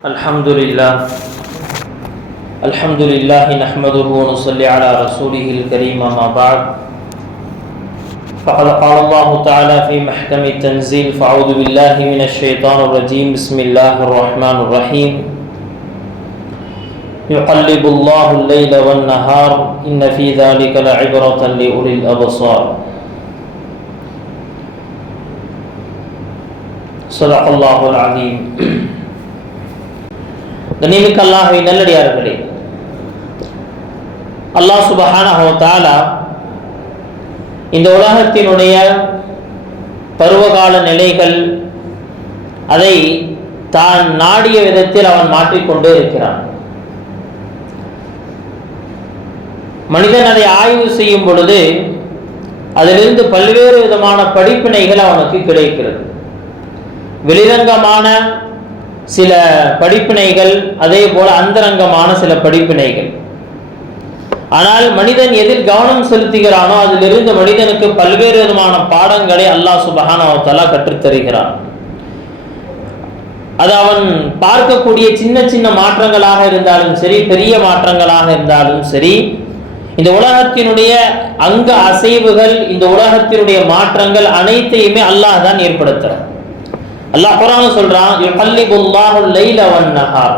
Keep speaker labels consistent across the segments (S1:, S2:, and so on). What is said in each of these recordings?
S1: الحمد لله. الحمد لله نحمده ونصلي على رسوله الكريم أما بعد. فقد قال الله تعالى في محكم التنزيل فأعوذ بالله من الشيطان الرجيم. بسم الله الرحمن الرحيم. يقلب الله الليل والنهار. إن في ذلك لعبرة لأولي الأبصار. صدق الله العظيم. கண்ணியமிக்க அல்லாஹை நல்லடியார்களே அல்லாஹ் சுபஹானஹு இந்த உலகத்தினுடைய பருவகால நிலைகள் அதை தான் நாடிய விதத்தில் அவன் மாற்றிக்கொண்டே இருக்கிறான் மனிதன் அதை ஆய்வு செய்யும் பொழுது அதிலிருந்து பல்வேறு விதமான படிப்பினைகள் அவனுக்கு கிடைக்கிறது வெளிரங்கமான சில படிப்பினைகள் அதே போல அந்தரங்கமான சில படிப்பினைகள். ஆனால் மனிதன் எதில் கவனம் செலுத்துகிறானோ அதிலிருந்து மனிதனுக்கு பல்வேறு விதமான பாடங்களை அல்லாஹ் சுபஹானவத்தலா கற்றுத்தருகிறான். அது அவன் பார்க்கக்கூடிய சின்ன சின்ன மாற்றங்களாக இருந்தாலும் சரி பெரிய மாற்றங்களாக இருந்தாலும் சரி இந்த உலகத்தினுடைய அங்க அசைவுகள் இந்த உலகத்தினுடைய மாற்றங்கள் அனைத்தையுமே அல்லாஹ் தான் ஏற்படுத்துறான். அல்லாஹ் குரான் சொல்றான் யுஹல்லிபுல்லாஹு லைல வன் நஹார்.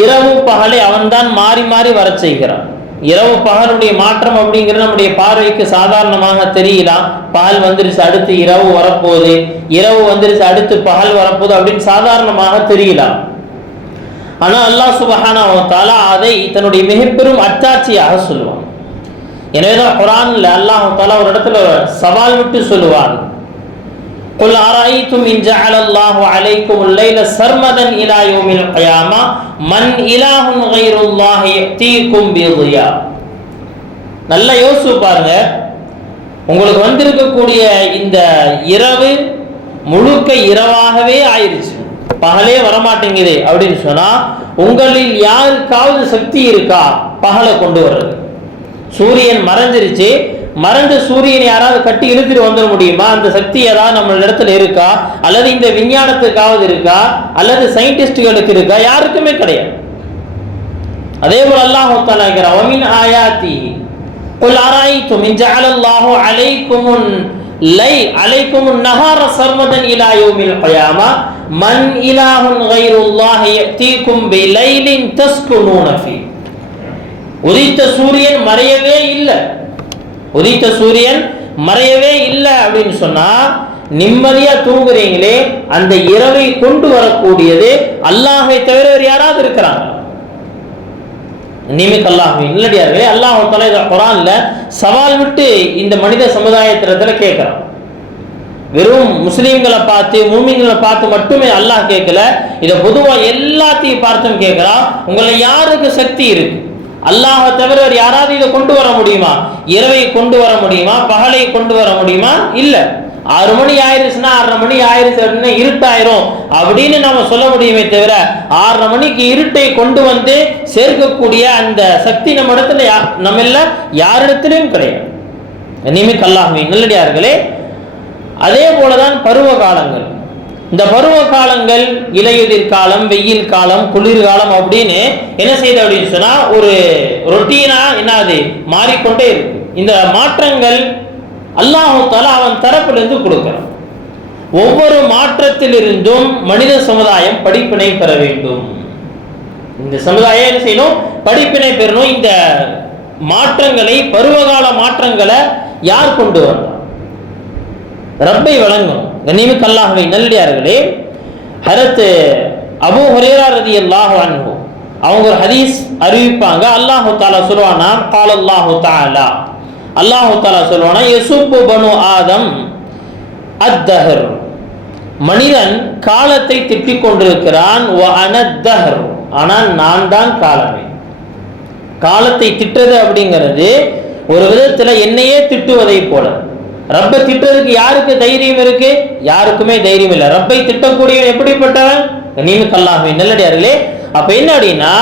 S1: இரவு பகலை அவன்தான் மாறி மாறி வர செய்கிறான். இரவு பகலுடைய மாற்றம் அப்படிங்கிறது நம்முடைய பார்வைக்கு சாதாரணமாக தெரியலாம் பகல் வந்துருச்சு அடுத்து இரவு வரப்போகுது. இரவு வந்துருச்சு அடுத்து பகல் வரப்போகுது அப்படின்னு சாதாரணமாக தெரியலாம் ஆனால் அல்லாஹ் சுபஹானா தாலா அதை தன்னுடைய மிகப்பெரும் அச்சாட்சியாக சொல்லுவான். எனவேதான் குரான்ல அல்லாஹ் தாலா ஒரு இடத்துல சவால் விட்டு சொல்லுவான் قل أرأيتم إن جعل الله عليكم الليل سرمدا إلى يوم القيامة من إله غير الله يأتيكم بضياء நல்லா யோசிச்சு பாருங்க உங்களுக்கு வந்திருக்கக்கூடிய இந்த இரவு முழுக்க இரவாகவே ஆயிடுச்சு பகலே வரமாட்டேங்குது அப்படின்னு சொன்னா உங்களில் யாருக்காவது சக்தி இருக்கா பகலை கொண்டு வர்றது சூரியன் மறைஞ்சிருச்சு மறந்து சூரியனை யாராவது கட்டி இழுத்துட்டு வந்துட முடியுமா? அந்த சக்தி ஏதாவது நம்ம இடத்துல இருக்கா? அல்லது இந்த விஞ்ஞானத்துக்காவது இருக்கா? அல்லது சயின்டிஸ்டுகளுக்கு இருக்கா? யாருக்குமே கிடையாது. அதே போல அல்லாஹ் தலாகிறான் ஒமின் ஆயாத்தி குல் ஆராய்த்தும் இன்ஜால் லை அலைக்கும் நஹார சர்மதன் இலா யோமில் கயாமா மன் இலாஹுன் கைருல்லாஹ் யத்தீக்கும் பி லைலின் தஸ்குனூன ஃபீ. உதித்த சூரியன் மறையவே இல்லை. உதித்த சூரியன் மறையவே இல்லை அப்படின்னு சொன்னா நிம்மதியா தூங்குறீங்களே அந்த இரவை கொண்டு வரக்கூடியது அல்லாஹை தவிர வேறு யாராவது இருக்கிறாங்க நிமித் அல்லாஹ் இல்லடியார்களே அல்லாஹ் தலை குரான்ல சவால் விட்டு இந்த மனித சமுதாயத்திரத்துல கேட்கிறான். வெறும் முஸ்லீம்களை பார்த்து மூமிங்களை பார்த்து மட்டுமே அல்லாஹ் கேட்கல. இதை பொதுவாக எல்லாத்தையும் பார்த்தும் கேட்கிறான். உங்களை யாருக்கு சக்தி இருக்கு? அல்லாஹ தவிர வேறு யாராவது இதை கொண்டு வர முடியுமா? இரவை கொண்டு வர முடியுமா? பகலை கொண்டு வர முடியுமா? இல்ல. ஆறு மணி ஆயிருச்சுன்னா ஆறரை மணி ஆயிருச்சு அப்படின்னா இருட்டாயிரும். அப்படின்னு நம்ம சொல்ல முடியுமே தவிர ஆறரை மணிக்கு இருட்டை கொண்டு வந்து சேர்க்கக்கூடிய அந்த சக்தி நம்ம இடத்துல யா- நம்ம இல்ல யாரிடத்துலையும் கிடையாது. இனிமே அல்லாஹ்வை நல்லடியார்களே அதே போலதான் பருவ காலங்கள். இந்த பருவ காலங்கள் இலையுதிர் காலம் வெயில் காலம் குளிர்காலம் அப்படின்னு என்ன செய்யுது அப்படின்னு சொன்னா ஒரு ரொட்டீனா என்னது? மாறிக்கொண்டே இருக்கு. இந்த மாற்றங்கள் அல்லாஹால அவன் தரப்பிலிருந்து கொடுக்கிறான் ஒவ்வொரு மாற்றத்திலிருந்தும் மனித சமுதாயம் படிப்பினை பெற வேண்டும். இந்த சமுதாயம் என்ன செய்யணும்? படிப்பினை பெறணும். இந்த மாற்றங்களை பருவகால மாற்றங்களை யார் கொண்டு வரணும்? ரப்பை வழங்கும். கண்ணியமிக்க அல்லாஹவை நல்லடியார்களே ஹரத் ஹரேரா ஹுரேரா அல்லாஹ் அன்ஹு. அவங்க ஒரு ஹதீஸ் அறிவிப்பாங்க. அல்லாஹு தாலா சொல்லுவானா கால் அல்லாஹு தாலா அல்லாஹு தாலா சொல்லுவானா யசுப்பு பனு ஆதம் அத்தஹர். மனிதன் காலத்தை திட்டிக் கொண்டிருக்கிறான் அனத்தஹர் ஆனால் நான் தான் காலமே. காலத்தை திட்டுறது அப்படிங்கிறது ஒரு விதத்துல என்னையே திட்டுவதை போல. ரப்பை திட்டுறதுக்கு யாருக்கு தைரியம் இருக்கு? யாருக்குமே தைரியம் இல்லை. ரப்பை திட்டக்கூடியவன் எப்படிப்பட்டவன்? நீங்க கல்லாமே நல்லடியார்களே அப்ப என்ன அப்படின்னா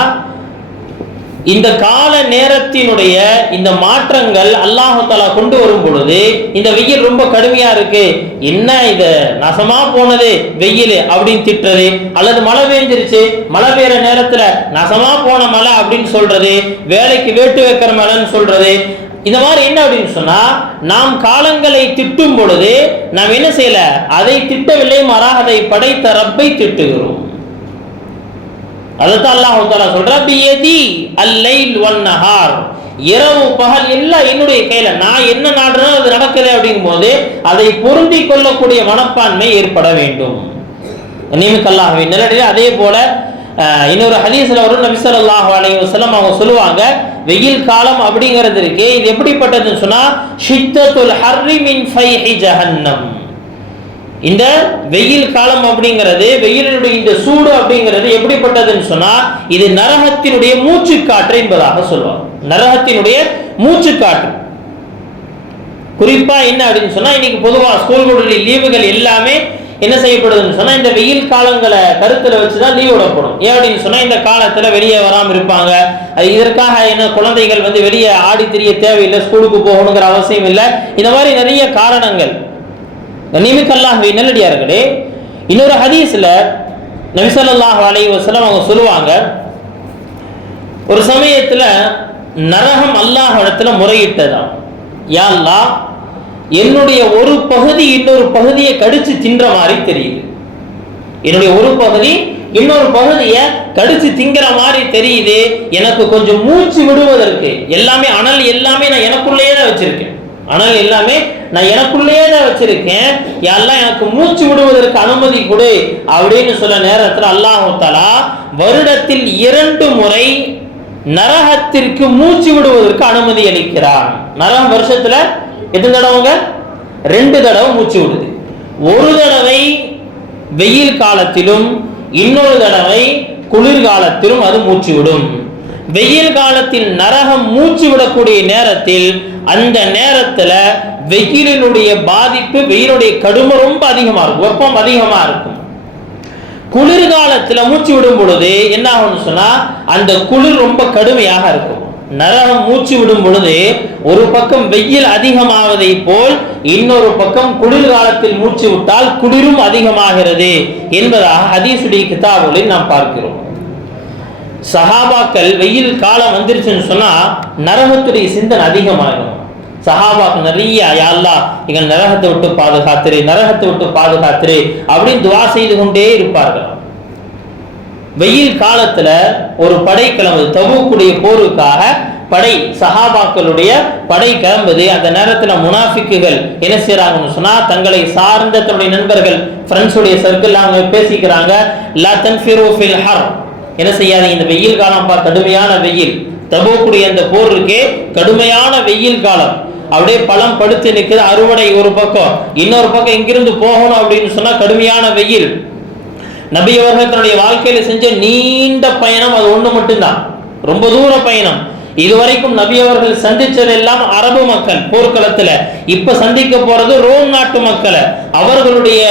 S1: இந்த கால நேரத்தினுடைய இந்த மாற்றங்கள் அல்லாஹாலா கொண்டு வரும் பொழுது இந்த வெயில் ரொம்ப கடுமையா இருக்கு. என்ன இது? நசமா போனது வெயில் அப்படின்னு திட்டுறது அல்லது மழை பெஞ்சிருச்சு மழை பெய்யற நேரத்துல நசமா போன மழை அப்படின்னு சொல்றது வேலைக்கு வேட்டு வைக்கிற மழைன்னு சொல்றது இந்த மாதிரி என்ன அப்படின்னு சொன்னா நாம் காலங்களை திட்டும் பொழுது நாம் என்ன செய்யல? அதை திட்டவில்லை மாறாக அதை படைத்த ரப்பை திட்டுகிறோம். அதைத்தான் அல்லாஹ் தாலா சொல்ற பியதி அல்லைல் ஒன் நஹார் இரவு பகல் எல்லாம் என்னுடைய கையில. நான் என்ன நாடுறேன் அது நடக்குது அப்படிங்கும் போது அதை பொருந்தி கொள்ளக்கூடிய மனப்பான்மை ஏற்பட வேண்டும். நியமிக்கல்லாகவே. நேரடியாக அதே போல இன்னொரு ஹதீஸ்ல வரும் நபி அல்லாஹ் அலைஹி அவங்க சொல்லுவாங்க வெயில் காலம் அப்படிங்கிறது இருக்கு இது எப்படிப்பட்டதுன்னு சொன்னா ஷித்தத்துல் ஹர்ரி மின் ஃபைஹி ஜஹன்னம். இந்த வெயில் காலம் அப்படிங்கிறது வெயிலினுடைய இந்த சூடு அப்படிங்கிறது எப்படிப்பட்டதுன்னு சொன்னா இது நரகத்தினுடைய மூச்சு காற்று என்பதாக சொல்லுவாங்க. நரகத்தினுடைய மூச்சு காற்று குறிப்பா என்ன அப்படின்னு சொன்னா இன்னைக்கு பொதுவா ஸ்கூல்களுடைய லீவுகள் எல்லாமே என்ன செய்யப்படுதுன்னு சொன்னா இந்த வெயில் காலங்களை கருத்துல வச்சுதான் லீவ் விடப்படும் ஏன் அப்படின்னு சொன்னா இந்த காலத்துல வெளியே வராம இருப்பாங்க. அது இதற்காக என்ன குழந்தைகள் வந்து வெளியே ஆடி திரிய தேவையில்லை ஸ்கூலுக்கு போகணுங்கிற அவசியம் இல்லை. இந்த மாதிரி நிறைய காரணங்கள். நியமிக்கல்லாகவே நல்லடியார்களே இன்னொரு ஹதீஸ்ல நபிசல்லாஹ் அலைஹி வசலம் அவங்க சொல்லுவாங்க ஒரு சமயத்துல நரகம் அல்லாஹ் இடத்துல முறையிட்டதான் யா அல்லாஹ் என்னுடைய ஒரு பகுதி இன்னொரு பகுதியை கடிச்சு தின்ற மாதிரி தெரியுது. என்னுடைய ஒரு பகுதி இன்னொரு பகுதியை கடிச்சு திங்கிற மாதிரி தெரியுது. எனக்கு கொஞ்சம் மூச்சு விடுவதற்கு எல்லாமே அனல் எல்லாமே நான் எனக்குள்ளேயே தான் வச்சிருக்கேன். அனல் எல்லாமே நான் எனக்குள்ளேயே தான் வச்சிருக்கேன். எல்லாம் எனக்கு மூச்சு விடுவதற்கு அனுமதி கொடு அப்படின்னு சொல்ல நேரத்தில் அல்லாஹாலா வருடத்தில் இரண்டு முறை நரகத்திற்கு மூச்சு விடுவதற்கு அனுமதி அளிக்கிறார் நரகம் வருஷத்துல எத்தனை தடவைங்க ரெண்டு தடவை மூச்சு விடுது. ஒரு தடவை வெயில் காலத்திலும் இன்னொரு தடவை குளிர்காலத்திலும் அது மூச்சு விடும். வெயில் காலத்தில் நரகம் மூச்சு விடக்கூடிய நேரத்தில் அந்த நேரத்தில் வெயிலினுடைய பாதிப்பு வெயிலுடைய கடுமை ரொம்ப அதிகமாக இருக்கும். வெப்பம் அதிகமாக இருக்கும். குளிர்காலத்தில் மூச்சு விடும் பொழுது என்ன ஆகும்னு சொன்னால் அந்த குளிர் ரொம்ப கடுமையாக இருக்கும். நரகம் மூச்சு விடும் பொழுது ஒரு பக்கம் வெயில் அதிகமாவதை போல் இன்னொரு பக்கம் குளிர்காலத்தில் மூச்சு விட்டால் குளிரும் அதிகமாகிறது என்பதாக ஹதீசுடைய கிதாபுகளில் நாம் பார்க்கிறோம். சஹாபாக்கள் வெயில் காலம் வந்துருச்சுன்னு சொன்னா நரகத்துடைய சிந்தனை அதிகமாகும் சஹாபாக்கள் நிறைய யாழ்லா எங்கள் நரகத்தை விட்டு பாதுகாத்துரு நரகத்தை விட்டு பாதுகாத்துரு அப்படின்னு துவா செய்து கொண்டே இருப்பார்கள். வெயில் காலத்துல ஒரு படை கிளம்புது. தபூக்குடைய போருக்காக படை சஹாபாக்களுடைய படை கிளம்புது. அந்த நேரத்துல முனாஃபிக்குகள் என்ன செய்யறாங்கன்னு சொன்னா தங்களை சார்ந்த தன்னுடைய நண்பர்கள் ஃப்ரெண்ட்ஸுடைய சர்க்கிள் அவங்க பேசிக்கிறாங்க. லா தன்ஃபிரு ஃபில் ஹர். என்ன செய்யாதீங்க இந்த வெயில் காலம் பா கடுமையான வெயில். தபோக்குடைய அந்த போர் இருக்கே கடுமையான வெயில் காலம். அப்படியே பழம் படுத்து நிற்கிற அறுவடை ஒரு பக்கம். இன்னொரு பக்கம் இங்கிருந்து போகணும் அப்படின்னு சொன்னா கடுமையான வெயில். நபி அவர்கள் தன்னுடைய வாழ்க்கையில செஞ்ச நீண்ட பயணம் அது ஒண்ணு மட்டும்தான். ரொம்ப தூர பயணம். இதுவரைக்கும் நபி அவர்கள் சந்திச்சது எல்லாம் அரபு மக்கள் போர்க்களத்துல. இப்ப சந்திக்க போறது ரோம் நாட்டு மக்களை. அவர்களுடைய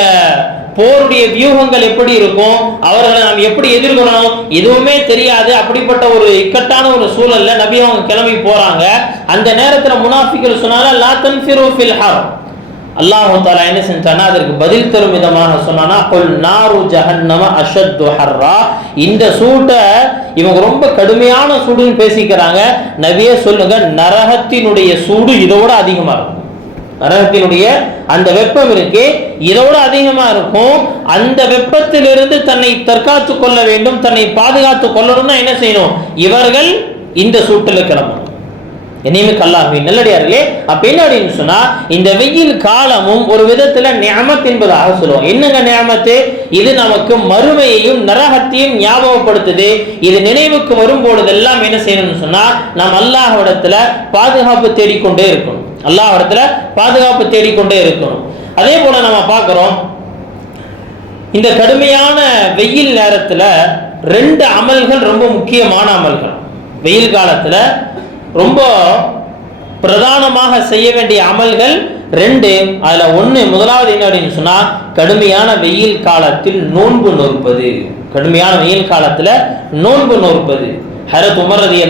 S1: போருடைய வியூகங்கள் எப்படி இருக்கும்? அவர்களை நாம் எப்படி எதிர்கொள்ளணும்? எதுவுமே தெரியாது. அப்படிப்பட்ட ஒரு இக்கட்டான ஒரு சூழல்ல நபி அவங்க கிளம்பி போறாங்க. அந்த நேரத்துல முனாஃபிகள் சொன்னால லா தன்ஃபிரு ஃபில் ஹர். அல்லாஹு தாலா என்ன செஞ்சானா அதற்கு பதில் தரும் விதமாக சொன்னானா கொல் நாரு ஜஹன்னம அஷத் ஹர்ரா. இந்த சூட்டை இவங்க ரொம்ப கடுமையான சூடுன்னு பேசிக்கிறாங்க. நவிய சொல்லுங்க நரகத்தினுடைய சூடு இதோட அதிகமா இருக்கும். நரகத்தினுடைய அந்த வெப்பம் இருக்கு இதோட அதிகமா இருக்கும். அந்த வெப்பத்திலிருந்து தன்னை தற்காத்து கொள்ள வேண்டும் தன்னை பாதுகாத்து கொள்ளணும்னா என்ன செய்யணும்? இவர்கள் இந்த சூட்டில் கிளம்பணும். என்னையுமே கல்லாகவே நல்லடியார்களே. அப்ப என்ன அப்படின்னு சொன்னா இந்த வெயில் காலமும் ஒரு விதத்துல நியமத் என்பதாக சொல்லுவோம் என்னங்க நியமத்து? இது நமக்கு மறுமையையும் நரகத்தையும் ஞாபகப்படுத்துது. இது நினைவுக்கு வரும்பொழுதெல்லாம் என்ன செய்யணும்னு சொன்னா நாம் அல்லாஹ்விடத்துல பாதுகாப்பு தேடிக்கொண்டே இருக்கணும். அல்லாஹ்விடத்துல பாதுகாப்பு தேடிக்கொண்டே இருக்கணும். அதே போல நம்ம பார்க்கிறோம் இந்த கடுமையான வெயில் நேரத்துல ரெண்டு அமல்கள் ரொம்ப முக்கியமான அமல்கள். வெயில் காலத்துல ரொம்ப பிரதானமாக செய்ய வேண்டிய அமல்கள் ரெண்டு. அதில் ஒன்று முதலாவது என்ன அப்படின்னு சொன்னால் கடுமையான வெயில் காலத்தில் நோன்பு நோற்பது. கடுமையான வெயில் காலத்தில் நோன்பு நோற்பது. ஹரத் உமரது ரதி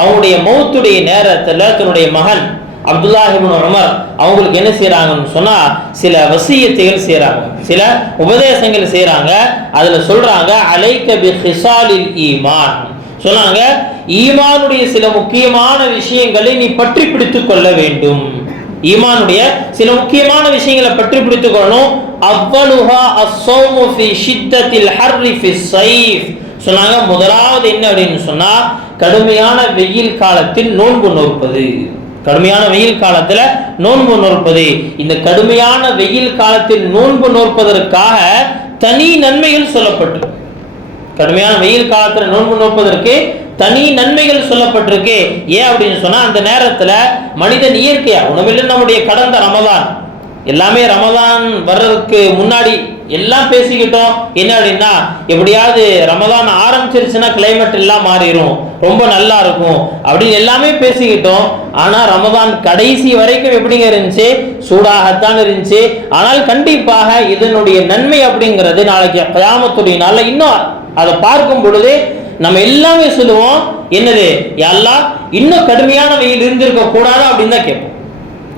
S1: அவங்களுடைய மௌத்துடைய நேரத்தில் தன்னுடைய மகன் அப்துல்லாஹிபின் உமர் அவங்களுக்கு என்ன செய்கிறாங்கன்னு சொன்னால் சில வசியத்தைகள் செய்கிறாங்க சில உபதேசங்கள் செய்கிறாங்க அதில் சொல்கிறாங்க அலைக்க பி ஹிசாலில் ஈமான். சொன்னாங்க ஈமானுடைய சில முக்கியமான விஷயங்களை நீ பற்றி பிடித்துக் கொள்ள வேண்டும். ஈமானுடைய சில முக்கியமான விஷயங்களை பற்றி பிடித்துக் கொள்ளணும். அவ்வளுஹா அஸ்ஸௌமு ஃபி ஷித்தத்தில் ஹர்ரி ஃபி சைஃப் சொன்னாங்க முதலாவது என்ன அப்படின்னு சொன்னா கடுமையான வெயில் காலத்தில் நோன்பு நோற்பது. கடுமையான வெயில் காலத்துல நோன்பு நோற்பது. இந்த கடுமையான வெயில் காலத்தில் நோன்பு நோற்பதற்காக தனி நன்மைகள் சொல்லப்பட்டு கடுமையான வெயில் காலத்தில் நோன்பு நோப்பதற்கு தனி நன்மைகள் சொல்லப்பட்டிருக்கு. ஏன் அப்படின்னு சொன்னா அந்த நேரத்துல மனிதன் இயற்கையா உணவில்லை நம்முடைய கடந்த ரமதான். எல்லாமே ரமதான் வர்றதுக்கு முன்னாடி எல்லாம் பேசிக்கிட்டோம். என்ன அப்படின்னா எப்படியாவது ரமதான் ஆரம்பிச்சிருச்சுன்னா கிளைமேட் எல்லாம் மாறிடும் ரொம்ப நல்லா இருக்கும் அப்படின்னு எல்லாமே பேசிக்கிட்டோம். ஆனா ரமதான் கடைசி வரைக்கும் எப்படிங்க இருந்துச்சு? சூடாகத்தான் இருந்துச்சு. ஆனால் கண்டிப்பாக இதனுடைய நன்மை அப்படிங்கிறது நாளைக்கு கயாமத்துடைய நாளில் இன்னும் அதை பார்க்கும் பொழுது நம்ம எல்லாமே சொல்லுவோம் என்னது எல்லாம் இன்னும் கடுமையான வெயில் இருந்திருக்க கூடாதா அப்படின்னு தான் கேட்போம்.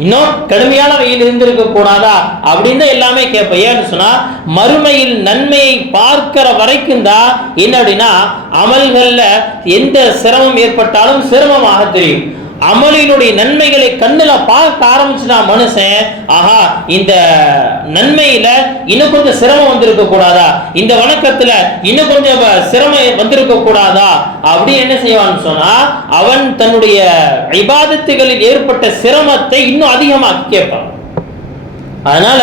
S1: இன்னும் கடுமையான வெயில் இருந்திருக்க கூடாதா அப்படின்னு தான் எல்லாமே கேட்போம். ஏன்னு சொன்னா மறுமையில் நன்மையை பார்க்கிற வரைக்கும் தான் என்ன அப்படின்னா அமல்கள்ல எந்த சிரமம் ஏற்பட்டாலும் சிரமமாக தெரியும். அமலினுடைய நன்மைகளை கண்ணில் பார்க்க ஆரம்பிச்சுனா மனுஷன் ஆஹா இந்த நன்மையில இன்னும் கொஞ்சம் சிரமம் வந்திருக்க கூடாதா? இந்த வணக்கத்துல இன்னும் கொஞ்சம் சிரமம் வந்திருக்க கூடாதா? அப்படி என்ன செய்வான்னு சொன்னா அவன் தன்னுடைய விவாதத்துகளில் ஏற்பட்ட சிரமத்தை இன்னும் அதிகமாக கேட்பான். அதனால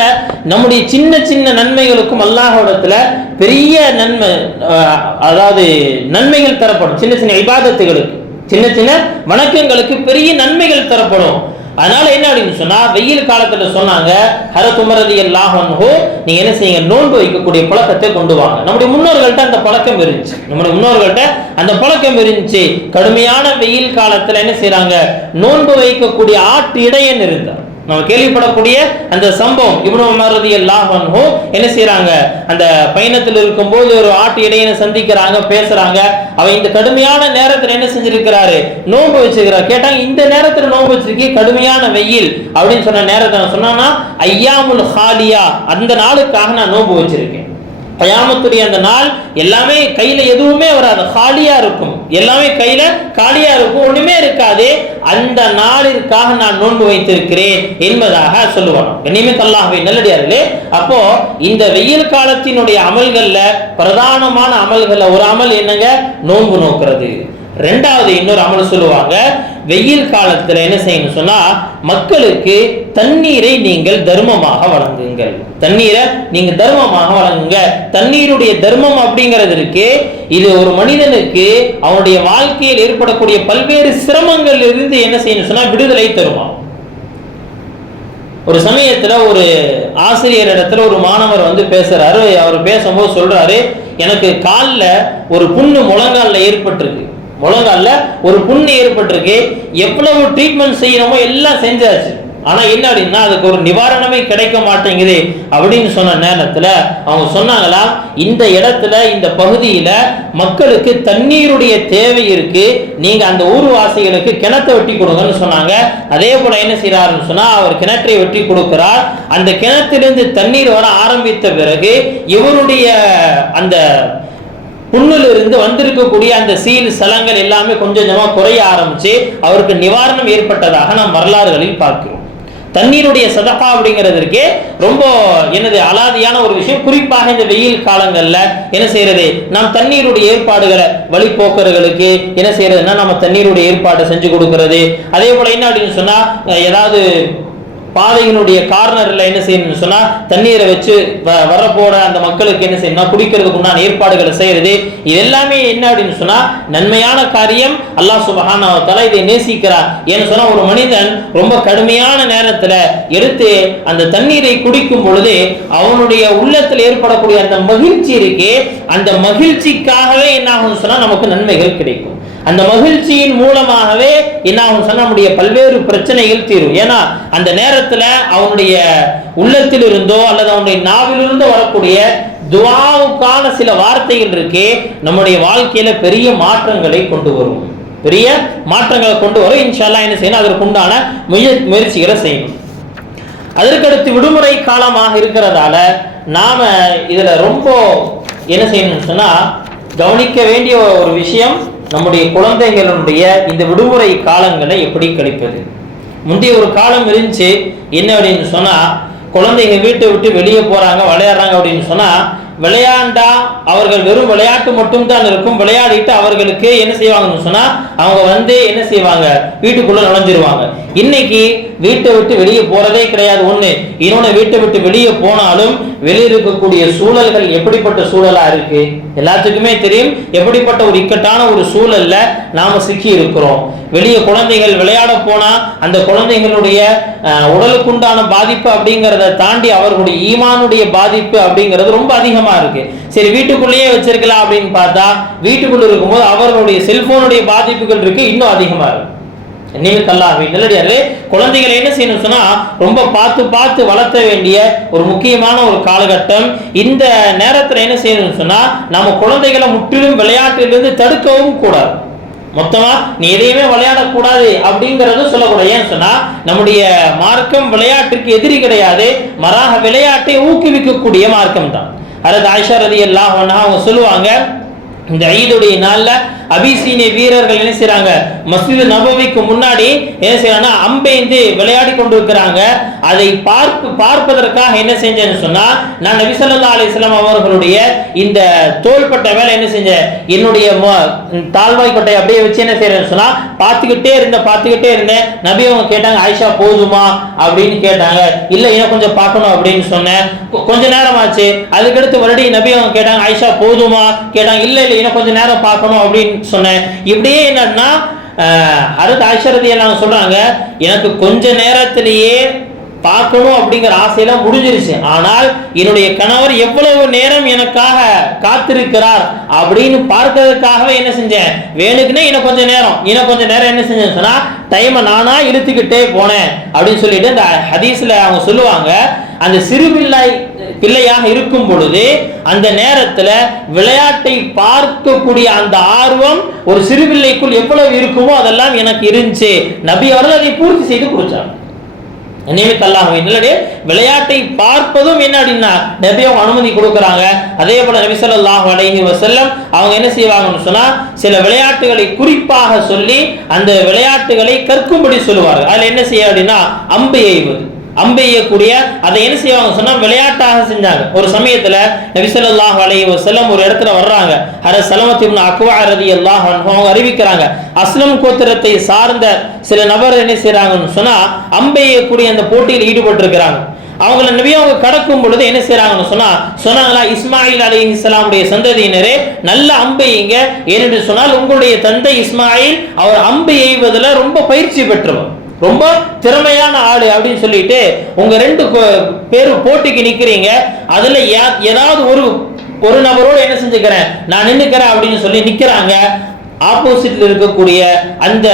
S1: நம்முடைய சின்ன சின்ன நன்மைகளுக்கும் அல்லாஹோடத்துல பெரிய நன்மை அதாவது நன்மைகள் தரப்படும். சின்ன சின்ன விவாதத்துகளுக்கு சின்ன சின்ன வணக்கங்களுக்கு பெரிய நன்மைகள் தரப்படும். அதனால என்ன அப்படின்னு சொன்னா வெயில் காலத்துல சொன்னாங்க ஹரகுமரதி உமரதி அல்லாஹோ நீங்க என்ன செய்யுங்க நோன்பு வைக்கக்கூடிய பழக்கத்தை கொண்டு வாங்க. நம்முடைய முன்னோர்கள்ட்ட அந்த பழக்கம் இருந்துச்சு. நம்முடைய முன்னோர்கள்ட்ட அந்த பழக்கம் இருந்துச்சு. கடுமையான வெயில் காலத்துல என்ன செய்யறாங்க நோன்பு வைக்கக்கூடிய ஆட்டு இடையன் இருந்தார் நம்ம கேள்விப்படக்கூடிய அந்த சம்பவம். இவ்வளவு உமர் ரலியல்லாஹு என்ன செய்யறாங்க அந்த பயணத்தில் இருக்கும்போது ஒரு ஆட்டு இடையனை சந்திக்கிறாங்க பேசுறாங்க. அவன் இந்த கடுமையான நேரத்தில் என்ன செஞ்சிருக்கிறாரு? நோன்பு வச்சிருக்கிறார். கேட்டாங்க இந்த நேரத்தில் நோன்பு வச்சிருக்கீங்க கடுமையான வெயில். அப்படின்னு சொன்ன நேரத்தை நான் சொன்னான்னா ஐயாமுல் ஹாலியா அந்த நாளுக்காக நான் நோன்பு வச்சிருக்கேன். கயாமத்துடைய அந்த நாள் எல்லாமே கையில எதுவுமே வராது. காலியா இருக்கும். எல்லாமே கையில காலியா இருக்கும். ஒண்ணுமே இருக்காது. அந்த நாளிற்காக நான் நோன்பு வைத்திருக்கிறேன் என்பதாக சொல்லுவான். கண்ணியமே தல்லாகவே நல்லடியார்களே அப்போ இந்த வெயில் காலத்தினுடைய அமல்கள்ல பிரதானமான அமல்கள்ல ஒரு அமல் என்னங்க? நோன்பு நோக்கிறது. ரெண்டாவது இன்னொரு அமல் சொல்லுவாங்க வெயில் காலத்துல என்ன செய்யணும் சொன்னா மக்களுக்கு தண்ணீரை நீங்கள் தர்மமாக வழங்குங்கள். தண்ணீரை நீங்க தர்மமாக வழங்குங்க. தண்ணீருடைய தர்மம் அப்படிங்கிறது இருக்கு. இது ஒரு மனிதனுக்கு அவனுடைய வாழ்க்கையில் ஏற்படக்கூடிய பல்வேறு சிரமங்கள் இருந்து என்ன செய்யணும் சொன்னா விடுதலை தருமா? ஒரு சமயத்துல ஒரு ஆசிரியர் இடத்துல ஒரு மாணவர் வந்து பேசுறாரு. அவர் பேசும்போது சொல்றாரு எனக்கு கால்ல ஒரு புண்ணு முழங்கால ஏற்பட்டிருக்கு. முழங்கால ஒரு புண்ணு ஏற்பட்டிருக்கு எவ்வளவு ட்ரீட்மெண்ட் செய்யணுமோ எல்லாம் செஞ்சாச்சு. ஆனா என்ன அப்படின்னா அதுக்கு ஒரு நிவாரணமே கிடைக்க மாட்டேங்குது அப்படின்னு சொன்ன நேரத்துல அவங்க சொன்னாங்களா இந்த இடத்துல இந்த பகுதியில மக்களுக்கு தண்ணீருடைய தேவை இருக்கு நீங்க அந்த ஊர்வாசிகளுக்கு கிணத்தை வெட்டி கொடுங்கன்னு சொன்னாங்க. அதே போல என்ன செய்யறாருன்னு சொன்னா அவர் கிணற்றை வெட்டி கொடுக்கிறார். அந்த கிணத்திலிருந்து தண்ணீர் வர ஆரம்பித்த பிறகு இவருடைய அந்த புண்ணிலிருந்து வந்திருக்கக்கூடிய அந்த சீல் சலங்கள் எல்லாமே கொஞ்சம் கொஞ்சமாக குறைய ஆரம்பிச்சு அவருக்கு நிவாரணம் ஏற்பட்டதாக நாம் வரலாறுகளில் பார்க்கிறோம். தண்ணீருடைய சதகா அப்படிங்கிறதுக்கு ரொம்ப எனது அலாதியான ஒரு விஷயம். குறிப்பாக இந்த வெயில் காலங்களில் என்ன செய்யறது? நாம் தண்ணீருடைய ஏற்பாடுகளை வழிபோக்கர்களுக்கு என்ன செய்யறதுன்னா நம்ம தண்ணீருடைய ஏற்பாடு செஞ்சு கொடுக்கறது. அதே போல என்ன அப்படின்னு சொன்னா ஏதாவது பாதையினுடைய கார்னர்ல என்ன செய்யணும்னு சொன்னா தண்ணீரை வச்சு வ- வரப்போற அந்த மக்களுக்கு என்ன செய்யணும் குடிக்கிறதுக்கு உண்டான ஏற்பாடுகளை செய்யறது. இது எல்லாமே என்ன அப்படின்னு சொன்னா நன்மையான காரியம். அல்லாஹ் சுபஹானஹு வ இதை நேசிக்கிறார். ஏன்னு சொன்னா ஒரு மனிதன் ரொம்ப கடுமையான நேரத்துல எடுத்து அந்த தண்ணீரை குடிக்கும் பொழுது அவனுடைய உள்ளத்தில் ஏற்படக்கூடிய அந்த மகிழ்ச்சி இருக்கே அந்த மகிழ்ச்சிக்காகவே என்ன ஆகும்னு சொன்னா நமக்கு நன்மைகள் கிடைக்கும். அந்த மகிழ்ச்சியின் மூலமாகவே என்ன அவன் சொன்னா நம்முடைய பல்வேறு பிரச்சனைகள் தீரும். ஏன்னா அந்த நேரத்துல அவனுடைய உள்ளத்தில் இருந்தோ அல்லது அவனுடைய நாவிலிருந்தோ வரக்கூடிய துவாவுக்கான சில வார்த்தைகள் இருக்கே நம்முடைய வாழ்க்கையில பெரிய மாற்றங்களை கொண்டு வரும். பெரிய மாற்றங்களை கொண்டு வரும். இன்ஷால்லா என்ன செய்யணும்? அதற்குண்டான முய முயற்சிகளை செய்யணும். அதற்கடுத்து விடுமுறை காலமாக இருக்கிறதால நாம இதுல ரொம்ப என்ன செய்யணும்னு சொன்னா கவனிக்க வேண்டிய ஒரு விஷயம் நம்முடைய குழந்தைகளுடைய இந்த விடுமுறை காலங்களை எப்படி கழிப்பது? முந்தைய ஒரு காலம் இருந்துச்சு என்ன அப்படின்னு சொன்னால் குழந்தைங்க வீட்டை விட்டு வெளியே போகிறாங்க விளையாடுறாங்க அப்படின்னு சொன்னால் விளையாண்டா அவர்கள் வெறும் விளையாட்டு மட்டும்தான் இருக்கும் விளையாடிட்டு அவர்களுக்கு என்ன செய்வாங்கன்னு சொன்னா அவங்க வந்து என்ன செய்வாங்க? வீட்டுக்குள்ளே நுழைஞ்சிருவாங்க. இன்னைக்கு வீட்டை விட்டு வெளியே போறதே கிடையாது. ஒண்ணு இன்னொன்னு வீட்டை விட்டு வெளியே போனாலும் வெளியே இருக்கக்கூடிய சூழல்கள் எப்படிப்பட்ட சூழலா இருக்கு? எல்லாத்துக்குமே தெரியும். எப்படிப்பட்ட ஒரு இக்கட்டான ஒரு சூழல்ல நாம சிக்கி இருக்கிறோம் வெளியே குழந்தைகள் விளையாட போனா அந்த குழந்தைகளுடைய உடலுக்குண்டான பாதிப்பு அப்படிங்கிறத தாண்டி அவர்களுடைய ஈமானுடைய பாதிப்பு அப்படிங்கிறது ரொம்ப அதிகமா இருக்கு. சரி வீட்டுக்குள்ளேயே வச்சிருக்கலாம் அப்படின்னு பார்த்தா வீட்டுக்குள்ள இருக்கும்போது அவர்களுடைய செல்போனுடைய பாதிப்புகள் இருக்கு. இன்னும் அதிகமா இருக்கு. நீங்க கல்லாவே குழந்தைகளை என்ன செய்யணும் சொன்னா ரொம்ப பார்த்து பார்த்து வளர்த்த வேண்டிய ஒரு முக்கியமான ஒரு காலகட்டம். இந்த நேரத்துல என்ன செய்யணும்னு சொன்னா நம்ம குழந்தைகளை முற்றிலும் விளையாட்டிலிருந்து தடுக்கவும் கூடாது. மொத்தமா நீ எதையுமே விளையாடக்கூடாது அப்படிங்கறது சொல்லக்கூடாது. ஏன் சொன்னா நம்முடைய மார்க்கம் விளையாட்டுக்கு எதிரி கிடையாது. மராக விளையாட்டை ஊக்குவிக்கக்கூடிய மார்க்கம் தான் அதாவது ஆயிஷா ரதி எல்லாம் அவங்க சொல்லுவாங்க இந்த ஐதுடைய நாள்ல அபிசீனிய வீரர்கள் என்ன செய்யறாங்க மஸ்ஜித் நபவிக்கு முன்னாடி என்ன செய்யறாங்கன்னா அம்பேந்து விளையாடி கொண்டு இருக்கிறாங்க அதை பார்ப்பு பார்ப்பதற்காக என்ன செஞ்சேன்னு சொன்னா நான் நபி ஸல்லல்லாஹு அலைஹி அவர்களுடைய இந்த தோள்பட்ட வேலை என்ன செஞ்சேன் என்னுடைய தாழ்வாய் கொட்டையை அப்படியே வச்சு என்ன செய்யறேன்னு சொன்னா பார்த்துக்கிட்டே இருந்தேன் பார்த்துக்கிட்டே இருந்தேன். நபி அவங்க கேட்டாங்க ஆயிஷா போதுமா? அப்படின்னு கேட்டாங்க. இல்ல இன்னும் கொஞ்சம் பார்க்கணும் அப்படின்னு சொன்னேன். கொஞ்ச நேரம் ஆச்சு அதுக்கடுத்து மறுபடியும் நபி அவங்க கேட்டாங்க ஆயிஷா போதுமா? கேட்டாங்க இல்ல இல்ல இன்னும் கொஞ்சம் நேரம் பார்க்கணும் அப்படின்னு சொன்னேன். இப்படியே என்னன்னா அருத் ஆயிஷரதி எல்லாம் சொல்றாங்க எனக்கு கொஞ்ச நேரத்திலேயே பார்க்கணும் அப்படிங்கிற ஆசையெல்லாம் முடிஞ்சிருச்சு. ஆனால் என்னுடைய கணவர் எவ்வளவு நேரம் எனக்காக காத்திருக்கிறார் அப்படின்னு பார்க்கறதுக்காகவே என்ன செஞ்சேன்? வேணுக்குன்னே இன்னும் கொஞ்சம் நேரம் இன்னும் கொஞ்சம் நேரம் என்ன செஞ்சேன் சொன்னா டைமை நானா இழுத்துக்கிட்டே போனேன் அப்படின்னு சொல்லிட்டு இந்த ஹதீஸ்ல அவங்க சொல்லுவாங்க அந்த சிறுபிள்ளை பிள்ளையாக இருக்கும் பொழுது அந்த நேரத்தில் விளையாட்டை பார்க்கக்கூடிய அந்த ஆர்வம் ஒரு சிறுபிள்ளைக்குள் எவ்வளவு இருக்குமோ அதெல்லாம் எனக்கு இருந்துச்சு. நபி அவர்கள் அதை பூர்த்தி செய்து கொடுத்தாங்க நியமித்த அல்லாஹ் விளையாட்டை பார்ப்பதும் என்ன அப்படின்னா நபி அவங்க அனுமதி கொடுக்குறாங்க. அதே போல நபி ஸல்லல்லாஹு அலைஹி வஸல்லம் அவங்க என்ன செய்வாங்கன்னு சொன்னா சில விளையாட்டுகளை குறிப்பாக சொல்லி அந்த விளையாட்டுகளை கற்கும்படி சொல்லுவார்கள். அதில் என்ன செய்ய அப்படின்னா அம்பு எய்வது அம்பு எய்யக்கூடிய அதை என்ன செய்வாங்க சொன்னா விளையாட்டாக செஞ்சாங்க. ஒரு சமயத்துல நபிசல்லாஹ் அலைய செல்லம் ஒரு இடத்துல வர்றாங்க. ஹர சலமத் அக்வா ரலியல்லாஹு அன்ஹு அவங்க அறிவிக்கிறாங்க. அஸ்லம் கோத்திரத்தை சார்ந்த சில நபர் என்ன செய்யறாங்கன்னு சொன்னா அம்பு எய்யக்கூடிய அந்த போட்டியில் ஈடுபட்டு இருக்கிறாங்க அவங்கள நபி அவங்க கடக்கும் பொழுது என்ன செய்யறாங்கன்னு சொன்னா சொன்னாங்களா இஸ்மாயில் அலைஹிஸ்ஸலாமுடைய சந்ததியினரே நல்ல அம்பு ஏனென்று சொன்னால் உங்களுடைய தந்தை இஸ்மாயில் அவர் அம்பு எய்வதுல ரொம்ப பயிற்சி பெற்றவர். ரொம்ப திறமையான ஆள் அப்படின்னு சொல்லிட்டு உங்க ரெண்டு கொ- பேரும் போட்டிக்கு நிக்கிறீங்க. அதுல ஏதாவது ஒரு ஒரு நபரோட என்ன செஞ்சுக்கிறேன்? நான் நின்னுக்கிறேன் அப்படின்னு சொல்லி நிக்கிறாங்க. ஆப்போசிட்ல இருக்கக்கூடிய அந்த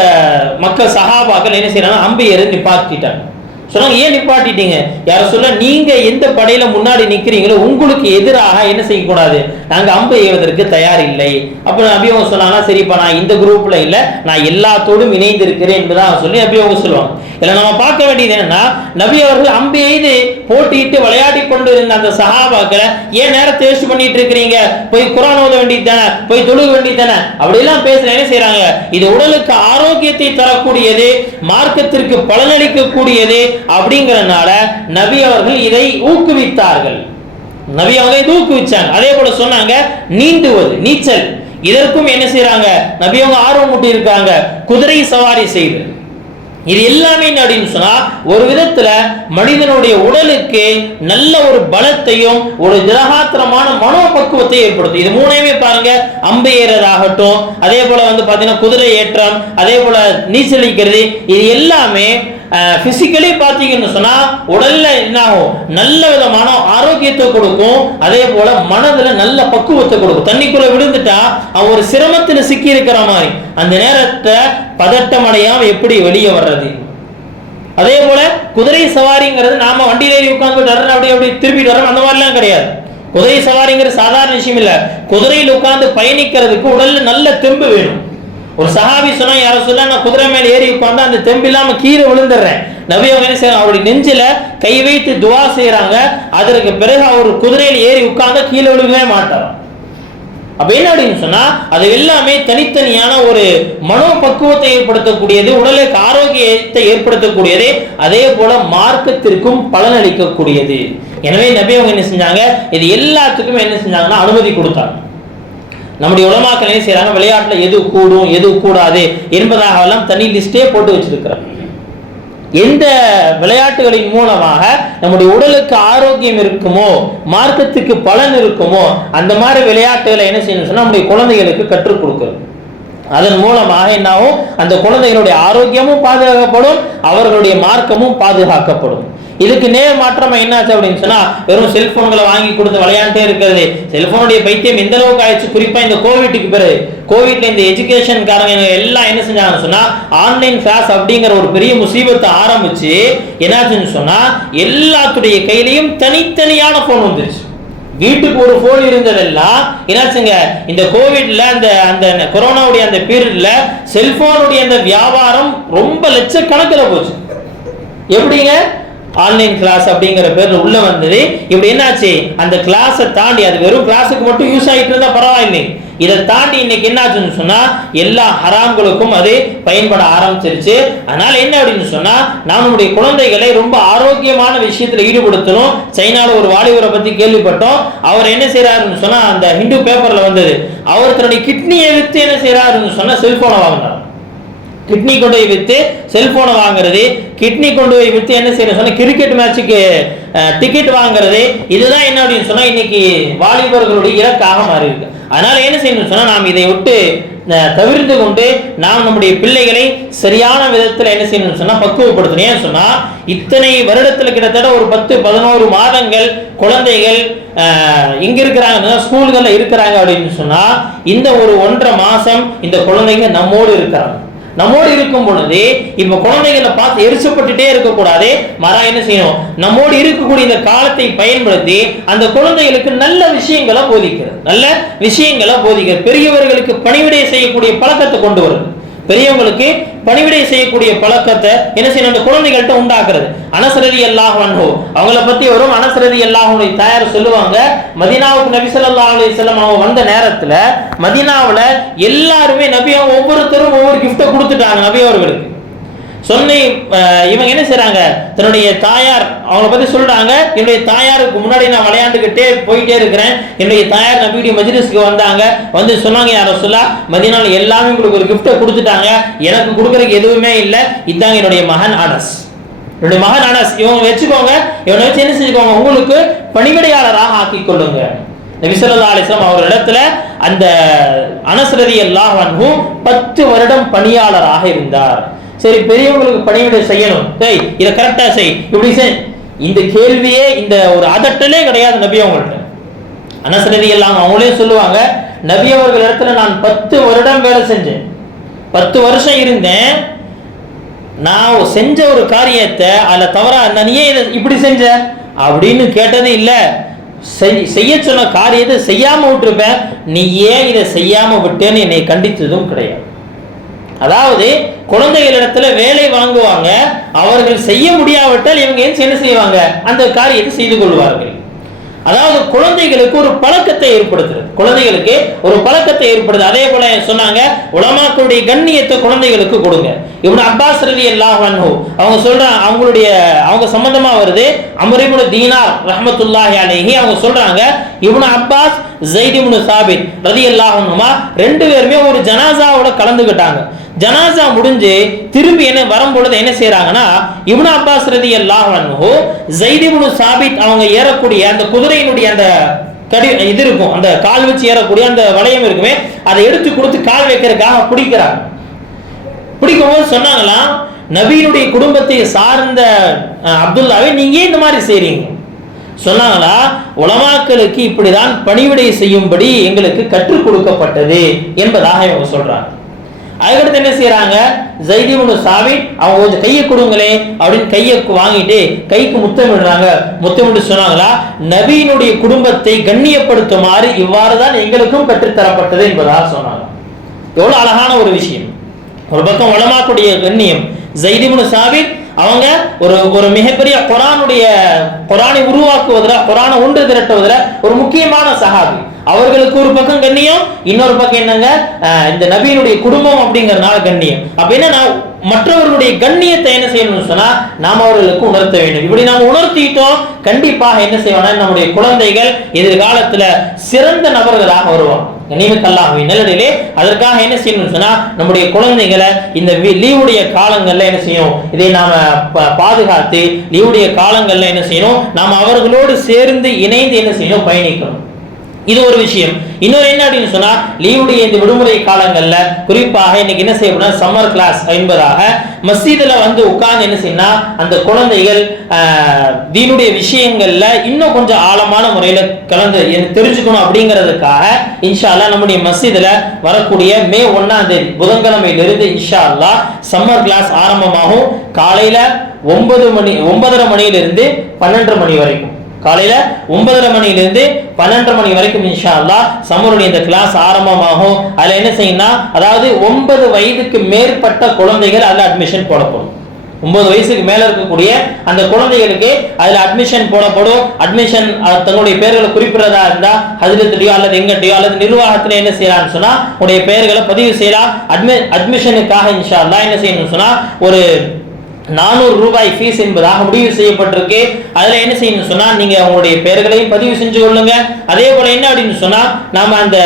S1: மக்கள் சகாபாக்கள் என்ன செய்யறாங்க அம்பையரை நிப்பாட்டிட்டாங்க. சொன்னாங்க ஏன் நிப்பாட்டிட்டீங்க? யார சொல்ல நீங்க எந்த படையில முன்னாடி நிக்கிறீங்களோ உங்களுக்கு எதிராக என்ன செய்யக்கூடாது? நாங்க அம்பு எய்வதற்கு தயார் இல்லை அப்ப நபி சொன்னாங்கன்னா சரிப்பா நான் இந்த குரூப்ல இல்ல நான் எல்லாத்தோடும் இணைந்து இருக்கிறேன் என்பதாக சொல்லி நபி சொல்லுவாங்க. இதுல நம்ம பார்க்க வேண்டியது என்னன்னா நபி அவர்கள் அம்பு எய்து போட்டியிட்டு விளையாடி கொண்டு இருந்த அந்த சகாபாக்களை ஏன் நேரத்தை வேஸ்ட் பண்ணிட்டு இருக்கிறீங்க? போய் குரான் ஓத வேண்டியது தானே? போய் தொழுக வேண்டியது தானே? அப்படிலாம் பேசுற என்ன செய்யறாங்க இது உடலுக்கு ஆரோக்கியத்தை தரக்கூடியது மார்க்கத்திற்கு பலனளிக்கக்கூடியது அப்படிங்கறதுனால நபி அவர்கள் இதை ஊக்குவித்தார்கள். நபி அவங்க இதை ஊக்குவிச்சாங்க. அதே போல சொன்னாங்க நீந்துவது நீச்சல். இதற்கும் என்ன செய்யறாங்க நபி அவங்க ஆர்வம் மூட்டி இருக்காங்க குதிரை சவாரி செய்து. இது எல்லாமே என்ன அப்படின்னு சொன்னா ஒரு விதத்துல மனிதனுடைய உடலுக்கு நல்ல ஒரு பலத்தையும் ஒரு திரகாத்திரமான மனோபக்குவத்தை ஏற்படுத்தும். இது மூணையுமே பாருங்க அம்பு ஏறதாகட்டும் அதே போல வந்து பாத்தீங்கன்னா குதிரை ஏற்றம் அதே போல நீச்சலிக்கிறது இது எல்லாமே பிசிக்கலி பார்த்தீங்கன்னு சொன்னா உடல்ல என்ன ஆகும் நல்ல விதமான ஆரோக்கியத்தை கொடுக்கும். அதே போல மனதுல நல்ல பக்குவத்தை கொடுக்கும். தண்ணிக்குள்ள விழுந்துட்டா அவன் ஒரு சிரமத்துல சிக்கி இருக்கிற மாதிரி. அந்த நேரத்தை பதட்டம் அடையாம எப்படி வெளியே வர்றது? அதே போல குதிரை சவாரிங்கிறது நாம வண்டியில ஏறி உட்காந்து டர்னு அப்படி அப்படி திருப்பிட்டு வரோம் அந்த மாதிரிலாம் கிடையாது. குதிரை சவாரிங்கிற சாதாரண விஷயம் இல்ல. குதிரையில் உட்கார்ந்து பயணிக்கிறதுக்கு உடல்ல நல்ல தெம்பு வேணும். ஒரு சஹாபி சொன்னா யார சொல்ல நான் குதிரை மேல ஏறி உட்காந்து அந்த தெம்பு இல்லாம கீழே விழுந்துடுறேன். நபி அவங்க என்ன செய்யறாங்க? அவருடைய நெஞ்சில கை வைத்து துவா செய்யறாங்க. அதற்கு பிறகு அவர் குதிரையில் ஏறி உட்கார்ந்து கீழே விழுகவே மாட்டார் அப்ப என்ன அப்படின்னு சொன்னா அது எல்லாமே தனித்தனியான ஒரு மனோபக்குவத்தை ஏற்படுத்தக்கூடியது உடலுக்கு ஆரோக்கியத்தை ஏற்படுத்தக்கூடியது அதே போல மார்க்கத்திற்கும் பலனளிக்கக்கூடியது எனவே நபி அவங்க என்ன செஞ்சாங்க? இது எல்லாத்துக்குமே என்ன செஞ்சாங்கன்னா அனுமதி கொடுத்தாங்க. நம்முடைய உலமாக்கள் என்ன செய்யறாங்க விளையாட்டுல எது கூடும் எது கூடாது என்பதாக எல்லாம் தனி லிஸ்டே போட்டு வச்சிருக்கிறாங்க. எந்த விளையாட்டுகளின் மூலமாக நம்முடைய உடலுக்கு ஆரோக்கியம் இருக்குமோ மார்க்கத்துக்கு பலன் இருக்குமோ அந்த மாதிரி விளையாட்டுகளை என்ன செய்யணும் சொன்னா நம்முடைய குழந்தைகளுக்கு கற்றுக் கொடுக்கணும் அதன் மூலமாக என்னாகும்? அந்த குழந்தைகளுடைய ஆரோக்கியமும் பாதுகாக்கப்படும் அவர்களுடைய மார்க்கமும் பாதுகாக்கப்படும். இதுக்கு நேர் மாற்றமா என்னாச்சு அப்படின்னு சொன்னா வெறும் செல்போன்களை வாங்கி கொடுத்து விளையாண்டே இருக்கிறது. செல்போனுடைய பைத்தியம் எந்த அளவுக்கு ஆயிடுச்சு? குறிப்பா இந்த கோவிட்டுக்கு பிறகு. கோவிட்ல இந்த எஜுகேஷன் காரங்க எல்லாம் என்ன செஞ்சாங்கன்னு சொன்னா ஆன்லைன் கிளாஸ் அப்படிங்கிற ஒரு பெரிய முசீபத்தை ஆரம்பிச்சு என்னாச்சுன்னு சொன்னா எல்லாத்துடைய கையிலையும் தனித்தனியான போன் வந்துருச்சு. வீட்டுக்கு ஒரு போன் இருந்ததெல்லாம் என்னாச்சுங்க இந்த கோவிட்ல அந்த அந்த கொரோனாவுடைய அந்த பீரியட்ல செல்போனுடைய அந்த வியாபாரம் ரொம்ப லட்சக்கணக்கில் போச்சு. எப்படிங்க? ஆன்லைன் கிளாஸ் அப்படிங்கிற பேர்ல உள்ள வந்தது. இப்படி என்னாச்சு? அந்த கிளாஸை தாண்டி அது வெறும் கிளாஸுக்கு மட்டும் யூஸ் ஆகிட்டு இருந்தா பரவாயில்லை. இதை தாண்டி இன்னைக்கு என்னாச்சுன்னு சொன்னா எல்லா ஹராம்களுக்கும் அது பயன்பட ஆரம்பிச்சிருச்சு. அதனால என்ன அப்படின்னு சொன்னா நம்மளுடைய நம்முடைய குழந்தைகளை ரொம்ப ஆரோக்கியமான விஷயத்துல ஈடுபடுத்தணும். சைனால ஒரு வாலிபரை பத்தி கேள்விப்பட்டோம். அவர் என்ன செய்யறாருன்னு சொன்னா அந்த ஹிந்து பேப்பர்ல வந்தது. அவர் தன்னுடைய கிட்னியை வித்து என்ன செய்யறாருன்னு சொன்னா செல்போனை வாங்கினார். கிட்னி கொண்டு போய் விற்று செல்போனை வாங்குறது. கிட்னி கொண்டு போய் விற்று என்ன செய்யறது? சொன்னால் கிரிக்கெட் மேட்சுக்கு டிக்கெட் வாங்குறது. இதுதான் என்ன அப்படின்னு சொன்னால் இன்னைக்கு வாலிபர்களுடைய இலக்காக மாறி இருக்கு. அதனால என்ன செய்யணும்னு சொன்னால் நாம் இதை விட்டு தவிர்த்து கொண்டு நாம் நம்முடைய பிள்ளைகளை சரியான விதத்தில் என்ன செய்யணும்னு சொன்னால் பக்குவப்படுத்தணும். ஏன் சொன்னால் இத்தனை வருடத்தில் கிட்டத்தட்ட ஒரு பத்து பதினோரு மாதங்கள் குழந்தைகள் இங்க இருக்கிறாங்க ஸ்கூல்களில் இருக்கிறாங்க அப்படின்னு சொன்னால் இந்த ஒரு ஒன்றரை மாதம் இந்த குழந்தைங்க நம்மோடு இருக்கிறாங்க. நம்மோடு இருக்கும் பொழுது இப்ப குழந்தைகளை பார்த்து எரிச்சப்பட்டுட்டே இருக்கக்கூடாது. மாறா என்ன செய்யணும்? நம்மோடு இருக்கக்கூடிய இந்த காலத்தை பயன்படுத்தி அந்த குழந்தைகளுக்கு நல்ல விஷயங்களை போதிக்கிறது. நல்ல விஷயங்களை போதிக்கிறது. பெரியவர்களுக்கு பணிவிடை செய்யக்கூடிய பழக்கத்தை கொண்டு வருது. பெரியவங்களுக்கு பணிவிடை செய்யக்கூடிய பழக்கத்தை என்ன செய்யணும்? அந்த குழந்தைகள்கிட்ட உண்டாக்குறது. அனசரதி அல்லாஹ் அன்ஹு. அவங்கள பத்தி வரும் அனசரதி அல்லாஹுடைய தயார் சொல்லுவாங்க மதீனாவுக்கு நபி சொல்லா அலி செல்லம் அவங்க வந்த நேரத்துல மதினாவில் எல்லாருமே நபி அவங்க ஒவ்வொருத்தரும் ஒவ்வொரு கிஃப்டை கொடுத்துட்டாங்க நபி அவர்களுக்கு. சொன்ன இவங்க என்ன செய்றாங்க? தன்னுடைய தாயார் அவங்கள பத்தி சொல்றாங்க. என்னுடைய தாயாருக்கு முன்னாடி நான் விளையாண்டுக்கிட்டே போயிட்டே இருக்கிறேன். என்னுடைய தாயார் நபியுடைய மஜ்லிஸ்க்கு வந்தாங்க. வந்து சொன்னாங்க யார சொல்லா மதியனால எல்லாமே உங்களுக்கு ஒரு கிஃப்ட்டை கொடுத்துட்டாங்க. எனக்கு கொடுக்கறதுக்கு எதுவுமே இல்லை. இதாங்க என்னுடைய மகன் அனஸ். என்னுடைய மகன் அனஸ் இவங்க வச்சுக்கோங்க. இவனை வச்சு என்ன செஞ்சுக்கோங்க? உங்களுக்கு பணிவிடையாளராக ஆக்கி கொள்ளுங்க. நபி ஸல்லல்லாஹு அவர் இடத்துல அந்த அனசரதி எல்லா பத்து வருடம் பணியாளராக இருந்தார். சரி பெரியவங்களுக்கு பணிவிடை செய்யணும். டேய் இதை கரெக்டா செய். இப்படி செய். இந்த கேள்வியே இந்த ஒரு அதட்டலே கிடையாது நபி அவங்கள்ட்ட. அனசரதி எல்லாம் அவங்களே சொல்லுவாங்க நபி அவர்கள் இடத்துல நான் பத்து வருடம் வேலை செஞ்சேன். பத்து வருஷம் இருந்தேன். நான் செஞ்ச ஒரு காரியத்தை அதில் தவறா நான் நீ ஏன் இதை இப்படி செஞ்ச? அப்படின்னு கேட்டது இல்லை. செய்- செய்ய சொன்ன காரியத்தை செய்யாம விட்டுருப்பேன். நீ ஏன் இதை செய்யாம விட்டேன்னு என்னை கண்டித்ததும் கிடையாது. அதாவது குழந்தைகளிடத்துல வேலை வாங்குவாங்க அவர்கள் செய்ய முடியாவிட்டால் இவங்க ஏன் என்ன செய்வாங்க? அந்த காரியத்தை செய்து கொள்வார்கள். அதாவது குழந்தைகளுக்கு ஒரு பழக்கத்தை ஏற்படுத்துறது. குழந்தைகளுக்கு ஒரு பழக்கத்தை ஏற்படுது அதே போல சொன்னாங்க உலமாக்களுடைய கண்ணியத்தை குழந்தைகளுக்கு கொடுங்க. இவனு அப்பாஸ் ரலி அல்லாஹ் அவங்க சொல்றாங்க அவங்களுடைய அவங்க சம்பந்தமா வருது அமரிபுன தீனார் ரஹமத்துல்லாஹி அலேஹி அவங்க சொல்றாங்க இவனு அப்பாஸ் ஜெயித் சாபித் ரதி அல்லாஹுமா ரெண்டு பேருமே ஒரு ஜனாசாவோட கலந்துக்கிட்டாங்க ஜனாசா முடிஞ்சு திரும்பி என்ன வரும்பொழுது என்ன செய்யறாங்கன்னா இப்னு அப்பாஸ் ரதி அல்லாஹோ ஜெய்திபுனு சாபித் அவங்க ஏறக்கூடிய அந்த குதிரையினுடைய அந்த கடி இது இருக்கும் அந்த கால் வச்சு ஏறக்கூடிய அந்த வளையம் இருக்குமே அதை எடுத்து கொடுத்து கால் வைக்கிறதுக்காக பிடிக்கிறாங்க. பிடிக்கும்போது சொன்னாங்களாம் நபியினுடைய குடும்பத்தை சார்ந்த அப்துல்லாவே நீங்க இந்த மாதிரி செய்றீங்க? சொன்னாங்களா உலமாக்களுக்கு இப்படிதான் பணிவிடை செய்யும்படி எங்களுக்கு கற்றுக் கொடுக்கப்பட்டது என்பதாக இவங்க சொல்றாங்க. அதுக்கடுத்து என்ன செய்யறாங்க ஜெய்தீபனு சாவி அவங்க கொஞ்சம் கையை கொடுங்களே அப்படின்னு கையை வாங்கிட்டு கைக்கு முத்தமிடுறாங்க முத்தமிட்டு சொன்னாங்களா? நபியினுடைய குடும்பத்தை கண்ணியப்படுத்துமாறு இவ்வாறு தான் எங்களுக்கும் கற்றுத்தரப்பட்டது என்பதாக சொன்னாங்க. எவ்வளவு அழகான ஒரு விஷயம். ஒரு பக்கம் உலமாக்குடைய கண்ணியம். ஜெய்தீபனு சாவி அவங்க ஒரு ஒரு மிகப்பெரிய குரானுடைய குரானை உருவாக்குவதில் குரானை ஒன்று திரட்டுவதில் ஒரு முக்கியமான சகாபி அவர்களுக்கு ஒரு பக்கம் கண்ணியம் இன்னொரு பக்கம் என்னங்க? அஹ் இந்த நபியினுடைய குடும்பம் அப்படிங்கறதுனால கண்ணியம். அப்ப என்னன்னா மற்றவர்களுடைய கண்ணியத்தை என்ன செய்யணும்னு சொன்னா நாம் அவர்களுக்கு உணர்த்த வேண்டும். இப்படி நாம் உணர்த்திட்டோம் கண்டிப்பாக என்ன செய்வோம்னா நம்முடைய குழந்தைகள் எதிர்காலத்துல சிறந்த நபர்களாக வருவாங்க. கண்ணியமிக்கல்லாகவே நல்லடிலே அதற்காக என்ன செய்யணும்னு சொன்னா நம்முடைய குழந்தைகளை இந்த வி- லீவுடைய காலங்கள்ல என்ன செய்யும் இதை நாம பாதுகாத்து லீவுடைய காலங்கள்ல என்ன செய்யணும்? நாம் அவர்களோடு சேர்ந்து இணைந்து என்ன செய்யணும்? பயணிக்கணும். இது ஒரு விஷயம். இன்னொரு என்ன அப்படின்னு சொன்னா லீவுடைய இந்த விடுமுறை காலங்கள்ல குறிப்பாக இன்னைக்கு என்ன செய்யணும் சம்மர் கிளாஸ் என்பதாக மசீதுல வந்து உட்கார்ந்து என்ன செய்யணும் அந்த குழந்தைகள் தீனுடைய விஷயங்கள்ல இன்னும் கொஞ்சம் ஆழமான முறையில கலந்து எனக்கு தெரிஞ்சுக்கணும் அப்படிங்கிறதுக்காக இன்ஷா அல்லாஹ் நம்முடைய மசீதுல வரக்கூடிய மே ஒன்னாம் தேதி புதன்கிழமையிலிருந்து இன்ஷா அல்லாஹ் சம்மர் கிளாஸ் ஆரம்பமாகும். காலையில ஒன்பது மணி ஒன்பதரை மணியிலிருந்து பன்னெண்டு மணி வரைக்கும். காலையில ஒன்பதரை மணியிலிருந்து பன்னெண்டரை மணி வரைக்கும் இன்ஷா அல்லாஹ் சம்மருடைய இந்த கிளாஸ் ஆரம்பமாகும். அதுல என்ன செய்யணும்னா அதாவது ஒன்பது வயதுக்கு மேற்பட்ட குழந்தைகள் அதுல அட்மிஷன் போடப்படும். ஒன்பது வயசுக்கு மேல இருக்கக்கூடிய அந்த குழந்தைகளுக்கு அதுல அட்மிஷன் போடப்படும். அட்மிஷன் தங்களுடைய பெயர்களை குறிப்பிடறதா இருந்தா ஹஜரத்துலையோ அல்லது எங்கட்டையோ அல்லது நிர்வாகத்துல என்ன செய்யலாம்னு சொன்னா உடைய பெயர்களை பதிவு செய்யலாம். அட்மி அட்மிஷனுக்காக இன்ஷா அல்லா என்ன செய்யணும்னு சொன்னா ஒரு நானூறு ரூபாய் ஃபீஸ் என்பதாக முடிவு செய்யப்பட்டிருக்கு. அதில் என்ன செய்யணும் சொன்னால் நீங்கள் உங்களுடைய பெயர்களையும் பதிவு செஞ்சு கொள்ளுங்க. அதே போல் என்ன அப்படின்னு சொன்னால் நாம் அந்த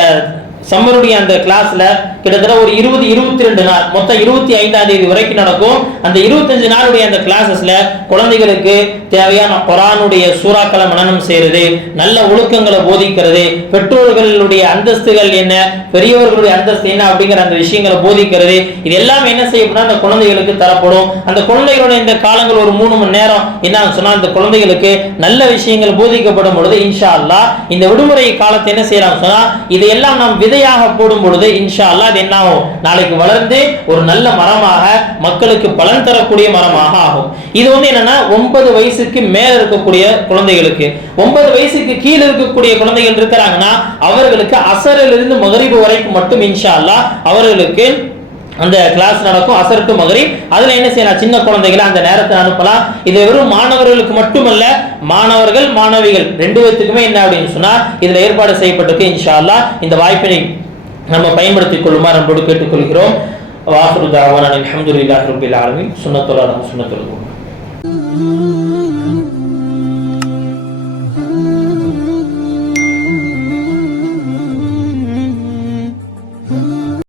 S1: சம்மருடைய அந்த கிளாஸில் கிட்டத்தட்ட ஒரு இருபது இருபத்தி ரெண்டு நாள் மொத்தம் இருபத்தி ஐந்தாம் தேதி வரைக்கும் நடக்கும். அந்த இருபத்தஞ்சு நாளுடைய அந்த கிளாஸஸ்ல குழந்தைகளுக்கு தேவையான குரானுடைய சூறாக்களை மனனம் செய்யறது நல்ல ஒழுக்கங்களை போதிக்கிறது பெற்றோர்களுடைய அந்தஸ்துகள் என்ன பெரியவர்களுடைய அந்தஸ்து என்ன அப்படிங்கிற அந்த விஷயங்களை போதிக்கிறது. இது எல்லாமே என்ன செய்யப்படும் அந்த குழந்தைகளுக்கு தரப்படும். அந்த குழந்தைகளோட இந்த காலங்கள் ஒரு மூணு மணி நேரம். என்ன சொன்னா அந்த குழந்தைகளுக்கு நல்ல விஷயங்கள் போதிக்கப்படும் பொழுது இன்ஷா அல்லாஹ் இந்த விடுமுறை காலத்தை என்ன செய்யலாம் சொன்னா இதையெல்லாம் நாம் விதையாக போடும் பொழுது இன்ஷா அல்லாஹ் அது என்ன ஆகும் நாளைக்கு வளர்ந்து ஒரு நல்ல மரமாக மக்களுக்கு பலன் தரக்கூடிய மரமாக ஆகும். இது வந்து என்னன்னா ஒன்பது வயசுக்கு மேல இருக்கக்கூடிய குழந்தைகளுக்கு ஒன்பது வயசுக்கு கீழே இருக்கக்கூடிய குழந்தைகள் இருக்கிறாங்கன்னா அவர்களுக்கு அசரிலிருந்து மகரிபு வரைக்கும் மட்டும் இன்ஷா அல்லாஹ் அவர்களுக்கு அந்த கிளாஸ் நடக்கும் அசருக்கு மகரி அதுல என்ன செய்யலாம்? சின்ன குழந்தைகளை அந்த நேரத்தை அனுப்பலாம். இது வெறும் மாணவர்களுக்கு மட்டுமல்ல மாணவர்கள் மாணவிகள் ரெண்டு பேத்துக்குமே என்ன அப்படின்னு சொன்னா இதுல ஏற்பாடு செய்யப்பட்டிருக்கு இன்ஷா அல்லா இந்த வாய்ப்பினை நம்ம பயன்படுத்திக் கொள்ளுமாறு அன்போடு கேட்டுக்கொள்கிறோம். வாஹரு தாவான அல்ஹம்துலில்லாஹி ரப்பில் ஆலமீன். சுன்னத்துல்லாஹி சுன்னத்துல்